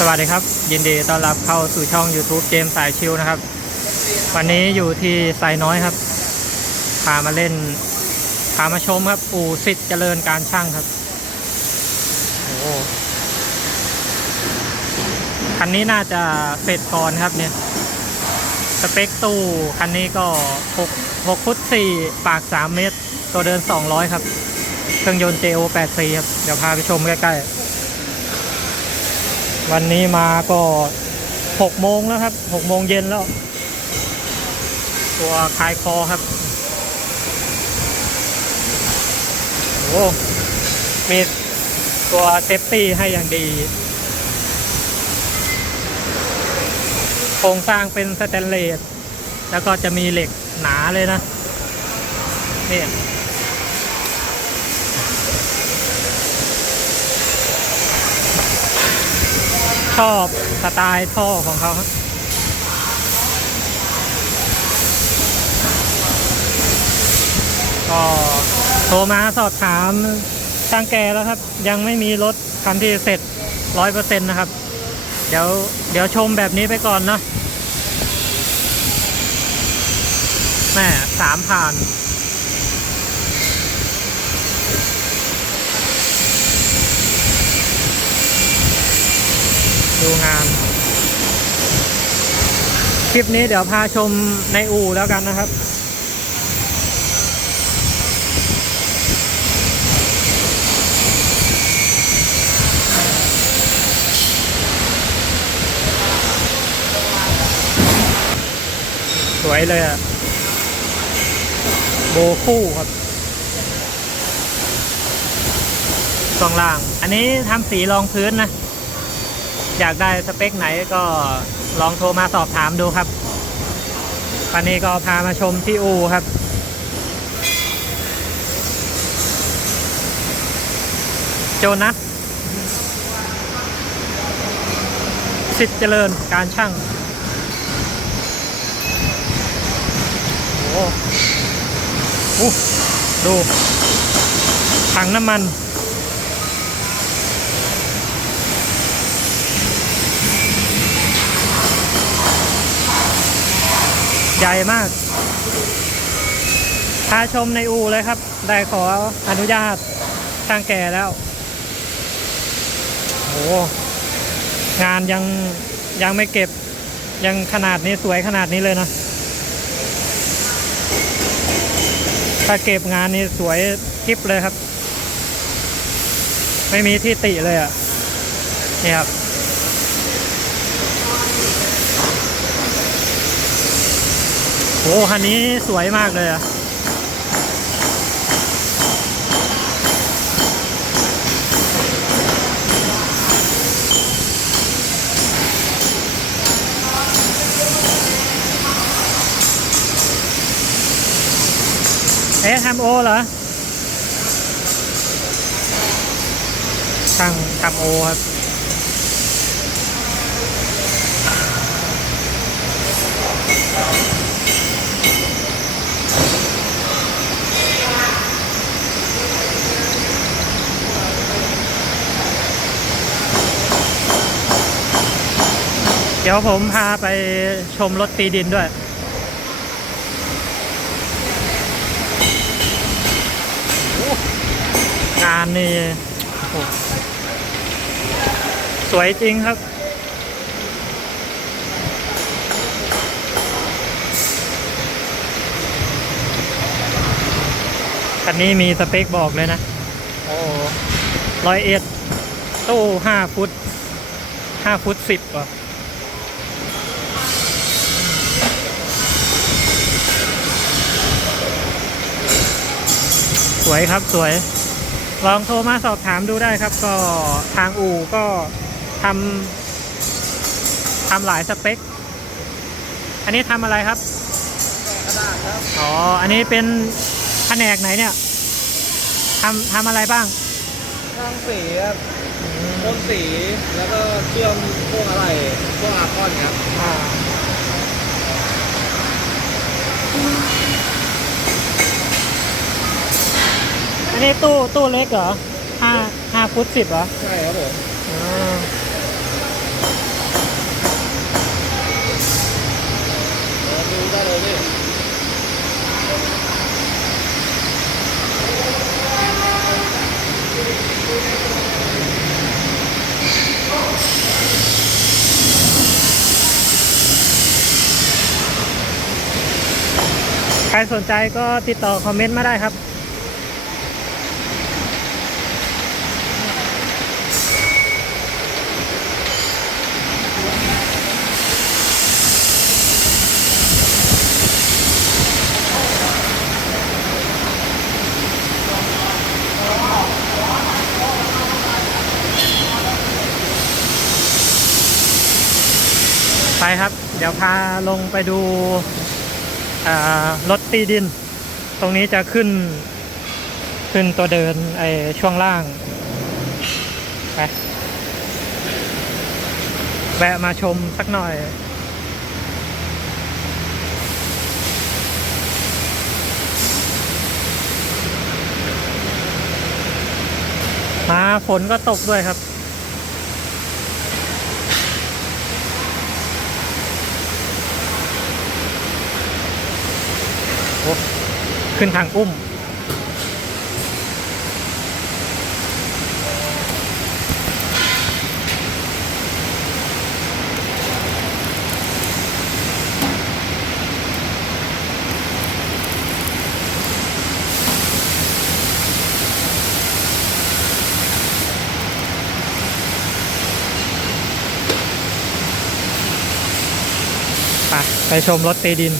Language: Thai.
สวัสดีครับ ยินดีต้อนรับเข้าสู่ช่อง YouTube เจมสายชิวนะครับ วันนี้อยู่ที่ไซน้อยครับ พามาเล่น พามาชมครับ อู่สิทธิ์เจริญการช่างครับโอ้คันนี้น่าจะเสร็จก่อนครับเนี่ย สเปคตู้ คันนี้ก็6 6ฟุต4 ปาก 3 เมตร ตัวเดิน 200 ครับ เครื่องยนต์ JO 8 4 ครับ เดี๋ยวพาไปชมใกล้ๆ วันนี้มาก็6โมงแล้วครับ6โมงเย็นแล้ว ตัวคายคอครับ โอ้มีตัวเซฟตี้ให้อย่างดี โครงสร้างเป็นสแตนเลส แล้วก็จะมีเหล็กหนาเลยนะนี่ ชอบสไตล์ท่อของเขาครับก็โทรมาสอบถามช่างแกแล้วครับ ยังไม่มีรถคันที่เสร็จร้อยเปอร์เซ็นต์นะครับ เดี๋ยวเดี๋ยวชมแบบนี้ไปก่อนเนาะแม่สามผ่าน ดูงาน คลิปนี้เดี๋ยวพาชมในอู่แล้วกันนะครับ สวยเลยอะโบคู่ครับตรงล่าง อันนี้ทำสีรองพื้นนะ อยากได้สเปคไหนก็ลองโทรมาสอบถามดูครับวันนี้ก็พามาชมที่อูครับ โจนัสสิทธิ์เจริญการช่างโอ้โหดูถังน้ำมัน หญ่มาก พาชมในอูเลยครับ ได้ขออนุญาตช่างแก่แล้ว โอ้งานยังยังไม่เก็บยังขนาดนี้สวยขนาดนี้เลยนะ ถ้าเก็บงานนี้สวยคลิปเลยครับ ไม่มีที่ติเลยอะ่ะนี่ครับ โอ้คันนี้สวยมากเลยอะเอ๊ะทำโอเหรอช่างทำโอครับ ดี๋ยวผมพาไปชมรถตีดินด้วยโอ้งานนี่โอ้โหสวยจริงครับ คันนี้มีสเปคบอกเลยนะ โอ้ร้อยเอ็ดตู้ห้าฟุตห้าฟุตสิบอะ สวยครับสวย ลองโทรมาสอบถามดูได้ครับ ก็ทางอู่ก็ทำทำหลายสเปค อันนี้ทำอะไรครับกระดาษครับอ๋ออันนี้เป็นแผนกไหนเนี่ยทำทำอะไรบ้างช่างสีครับพ่นสีแล้วก็เชื่อมพวกอะไรพวกอาร์คอนครับอ่า อันนี้ตู้ตู้เล็กเหรอห้าห้าฟุตสิบเหรอ ใช่ครับผมใครสนใจก็ติดต่อคอมเมนต์มาได้ครับ ครับ เดี๋ยวพาลงไปดูรถตีดิน ตรงนี้จะขึ้น ขึ้นตัวเดินไอช่วงล่างไปแวะมาชมสักหน่อยมาฝนก็ตกด้วยครับ ขึ้นทางอุ้ม ไปชมรถตีดิน